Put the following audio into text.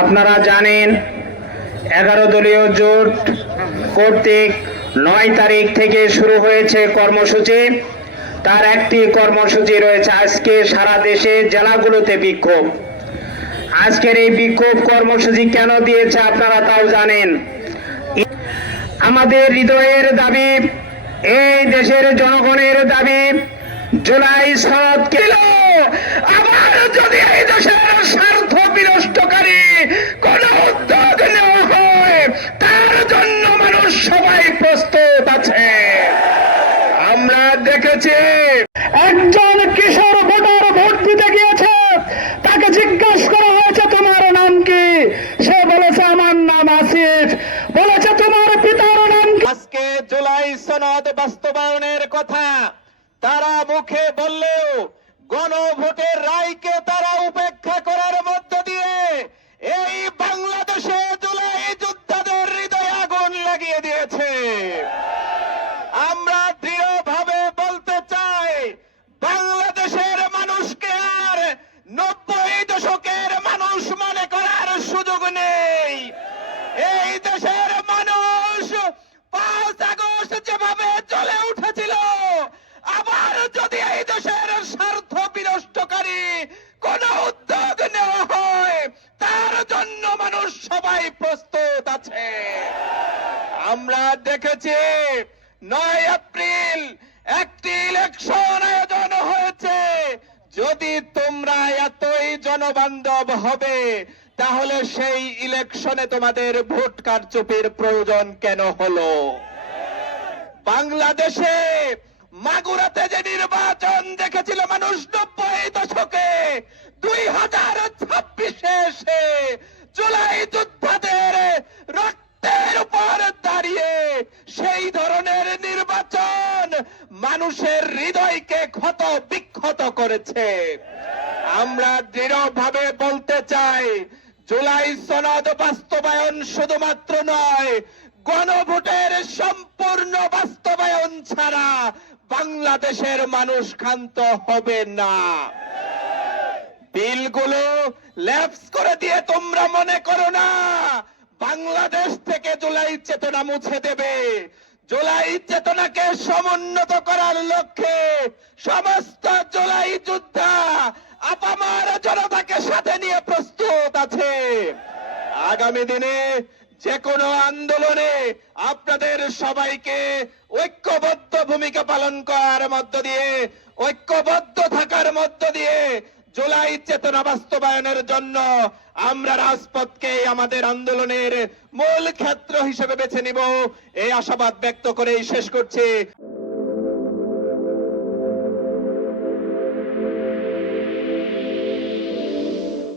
আপনারা জানেন 11 দলীয় জোট কর্তৃক 9 তারিখ থেকে শুরু হয়েছে কর্মসূচি। তার একটি কর্মসূচি রয়েছে আজকে সারা দেশে জেলাগুলোতে বিক্ষোভ। আজকের এই বিক্ষোভ কর্মসূচি কেন দিয়েছে আপনারা তাও জানেন। আমাদের হৃদয়ের দাবি, এই দেশের জনগণের দাবি, জুলাই সনদ কেন আবার যদি এই দেশের স্বার্থ বিনষ্টকারী কোন উদ্যোগ নেওয়া হয় তার জন্য মানুষ সবাই প্রস্তুত আছে। আমরা দেখেছি একজন কিশোর ভোটার ভোট দিতে গিয়েছে, তাকে জিজ্ঞাসা করা হয়েছে তোমার নাম কি, সে বলেছে আমার নাম আসিফ। বলেছে তোমার পিতার নাম কি? আজকে জুলাই সনদ বাস্তবায়নের কথা তারা মুখে বললেও গণভোটের রায়কে তারা উপেক্ষা করার মধ্য দিয়ে এই বাংলাদেশে জুলাই যোদ্ধাদের হৃদয়ে আগুন লাগিয়ে দিয়েছে। আমরা দৃঢ়ভাবে বলতে চাই, বাংলাদেশের মানুষকে আর 90 দশকের মানুষ মনে করার সুযোগ নেই। এই দেশের মানুষ 5 আগস্ট যেভাবে জ্বলে উঠেছিল, আবার যদি এই দেশের স্বার্থ বিনষ্টকারী কোন উদ্যোগ নেওয়া হয় তার জন্য মানুষ সবাই প্রস্তুত আছে। আমরা দেখেছি 9 এপ্রিল একটি ইলেকশন আয়োজন হয়েছে। যদি তোমরা এতই জনবান্ধব হবে তাহলে সেই ইলেকশনে তোমাদের ভোট কারচুপির প্রয়োজন কেন হলো? বাংলাদেশে মাগুরাতে যে নির্বাচন দেখেছিল মানুষ 90 দশকে, 2026-এ এসে জুলাই যোদ্ধাদের রক্তের উপর দাঁড়িয়ে সেই ধরনের নির্বাচন মানুষের হৃদয়কে ক্ষত বিক্ষত করেছে। আমরা দৃঢ়ভাবে বলতে চাই, জুলাই সনদ বাস্তবায়ন শুধুমাত্র নয়, গণভোটের সম্পূর্ণ বাস্তবায়ন ছাড়া বাংলাদেশের মানুষ ক্ষান্ত হবে না। বিলগুলো ল্যাপস করে দিয়ে তোমরা মনে করো না বাংলাদেশ থেকে জুলাই চেতনা মুছে দেবে। জুলাই চেতনাকে সমুন্নত করার লক্ষ্যে সমস্ত জুলাই যোদ্ধা আপামার জনতাকে সাথে নিয়ে প্রস্তুত আছে। আগামী দিনে যে কোনো আন্দোলনে আপনাদের সবাইকে ঐক্যবদ্ধ ভূমিকা পালন করার মধ্য দিয়ে, ঐক্যবদ্ধ থাকার মধ্য দিয়ে জুলাই চেতনা বাস্তবায়নের জন্য আমরা রাজপথকে আমাদের আন্দোলনের মূল ক্ষেত্র হিসেবে বেছে নিব, এই আশাবাদ ব্যক্ত করেই শেষ করছি।